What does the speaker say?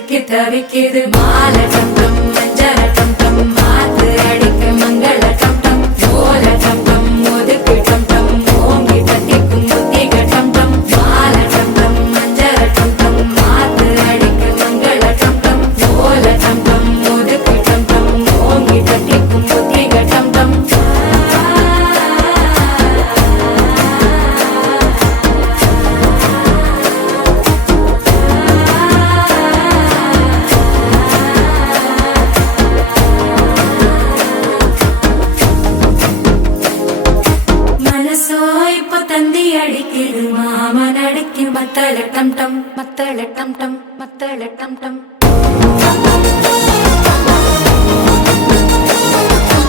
சிக்கி தவிக்கிது மாலை டம் டம் மஞ்சள டம் டம் மாத்து அடிக்க மங்கள டம் டம் ஓல டம் டம் ஒதுக்கு டம் டம் ஓங்கி தட்டிக்கும் புத்திக டம் டம் மாலை டம் டம் மஞ்சள டம் டம் மாத்து அடிக்க மங்கள டம் டம் ஓல டம் டம் ஒதுக்கு டம் டம் ஓங்கி தட்டிக்கும் புத்திக டம் டம் தந்தி அடிக்கிது மாமன் அடிக்கு மத்தள டம் டம் மத்தள டம் டம் மத்தள டம் டம்